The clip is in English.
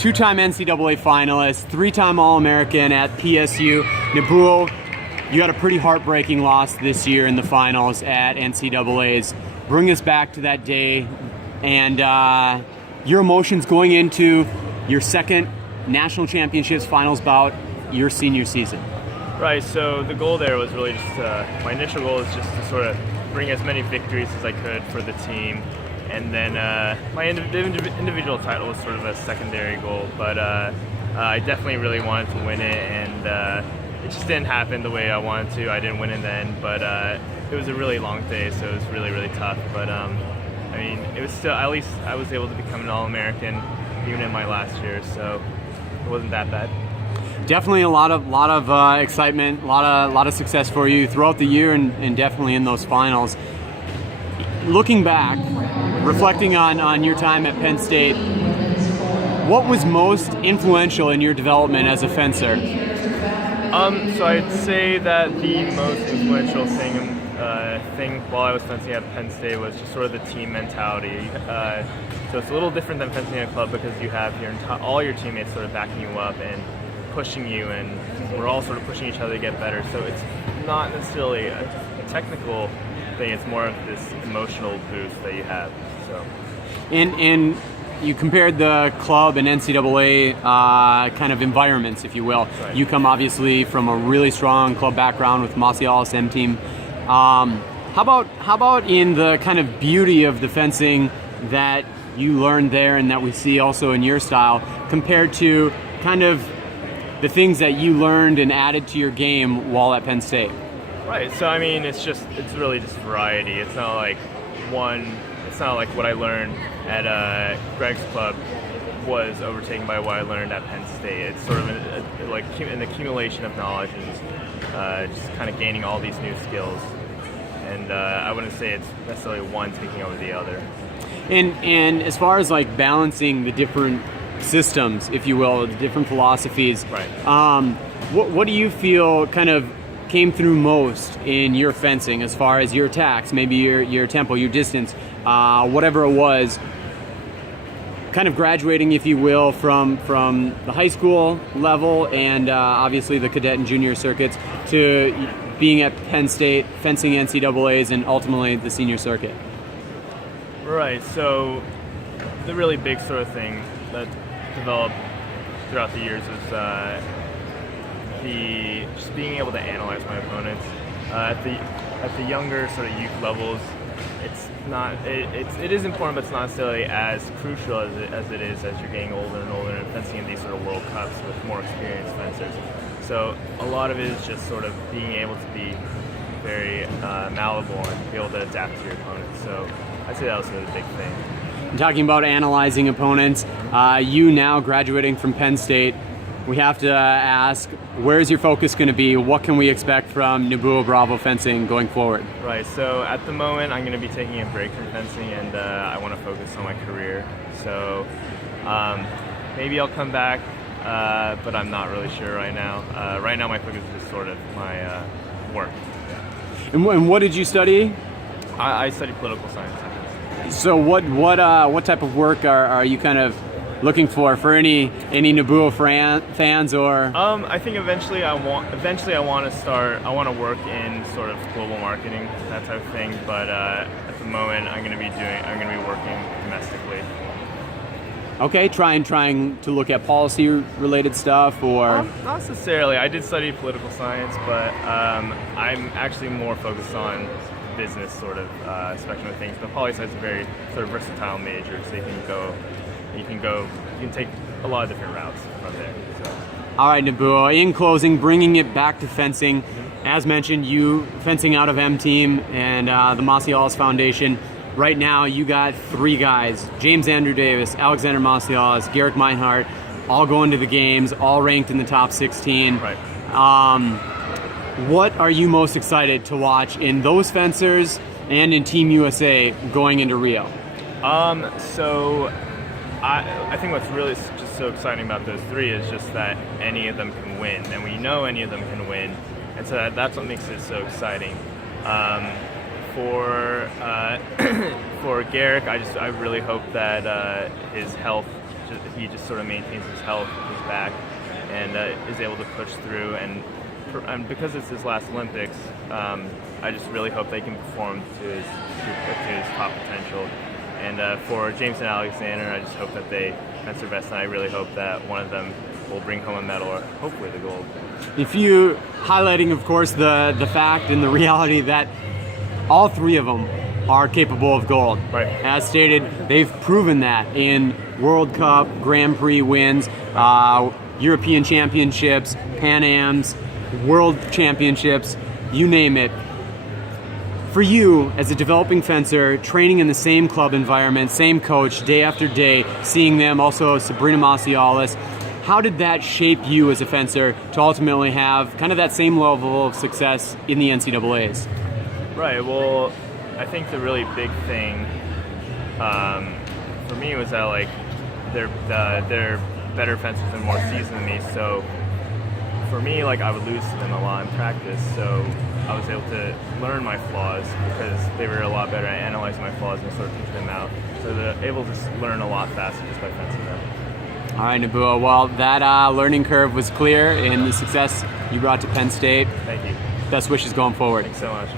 two-time NCAA finalist, three-time All-American at PSU. Nobuo, you had a pretty heartbreaking loss this year in the finals at NCAAs. Bring us back to that day and your emotions going into your second national championships finals bout, your senior season. Right, so the goal there was really just, my initial goal is just to sort of bring as many victories as I could for the team. And then my individual title was sort of a secondary goal, but I definitely really wanted to win it, and it just didn't happen the way I wanted to. I didn't win it then, but it was a really long day, so it was really, really tough. But I mean, it was still, at least I was able to become an All-American even in my last year, so it wasn't that bad. Definitely a lot of excitement, a lot of success for you throughout the year, and definitely in those finals. Looking back, reflecting on your time at Penn State, what was most influential in your development as a fencer? So I'd say that the most influential thing while I was fencing at Penn State was just sort of the team mentality. So it's a little different than fencing in a club because you have all your teammates sort of backing you up and pushing you, and we're all sort of pushing each other to get better. So it's not necessarily a technical thing, it's more of this emotional boost that you have. So, and you compared the club and NCAA kind of environments, if you will. Right. You come obviously from a really strong club background with Macialis M team. How about in the kind of beauty of the fencing that you learned there and that we see also in your style, compared to kind of the things that you learned and added to your game while at Penn State? Right, so I mean, it's really just variety. It's not like what I learned at Greg's club was overtaken by what I learned at Penn State. It's sort of an accumulation of knowledge and just kind of gaining all these new skills. And I wouldn't say it's necessarily one taking over the other. And as far as like balancing the different systems, if you will, the different philosophies, right. What do you feel kind of came through most in your fencing as far as your attacks, maybe your tempo, your distance, whatever it was, kind of graduating, if you will, from the high school level and obviously the cadet and junior circuits to being at Penn State, fencing NCAAs, and ultimately the senior circuit? Right, so the really big sort of thing that developed throughout the years is just being able to analyze my opponents. At the younger sort of youth levels, it is important, but it's not necessarily as crucial as it is as you're getting older and older and fencing in these sort of World Cups with more experienced fencers. So a lot of it is just sort of being able to be very malleable and be able to adapt to your opponents. So I'd say that was a really big thing. Talking about analyzing opponents, you now graduating from Penn State, we have to ask, where's your focus going to be? What can we expect from Nobuo Bravo fencing going forward? Right, so at the moment I'm going to be taking a break from fencing, and I want to focus on my career. So maybe I'll come back, but I'm not really sure right now. Right now my focus is just sort of my work. And what did you study? I study political science. So what type of work are you kind of looking for any Nobuo fans, or? I think eventually I want to work in sort of global marketing, that type of thing. But at the moment I'm going to be working domestically. Okay, trying to look at policy related stuff, or? Not necessarily. I did study political science, but I'm actually more focused on business sort of spectrum of things. But poli sci is a very sort of versatile major, so you can take a lot of different routes from there. So. All right, Nobuo, in closing, bringing it back to fencing, as mentioned, you fencing out of M Team and the Macialis Foundation. Right now, you got three guys, James Andrew Davis, Alexander Macialis, Garrick Meinhardt, all going to the games, all ranked in the top 16. Right. What are you most excited to watch in those fencers and in Team USA going into Rio? So I think what's really just so exciting about those three is just that any of them can win, and we know any of them can win, and so that's what makes it so exciting. For Garrick, I really hope that his health he just sort of maintains his health, his back, and is able to push through. And because it's his last Olympics, I just really hope they can perform to his top potential. And for James and Alexander, I just hope that they fence their best, and I really hope that one of them will bring home a medal, or hopefully the gold. If you highlighting, of course, the fact and the reality that all three of them are capable of gold. Right. As stated, they've proven that in World Cup, Grand Prix wins, European Championships, Pan Ams, World Championships, you name it. For you, as a developing fencer, training in the same club environment, same coach, day after day, seeing them, also Sabrina Masialis, how did that shape you as a fencer to ultimately have kind of that same level of success in the NCAAs? Right, well, I think the really big thing for me was that, like, they're better fencers and more seasoned than me, so for me, like, I would lose to them a lot in practice, so I was able to learn my flaws because they were a lot better at analyzing my flaws and sort of teach them out. So they're able to learn a lot faster just by fencing them. All right, Nobuo. Well, that learning curve was clear in the success you brought to Penn State. Thank you. Best wishes going forward. Thanks so much.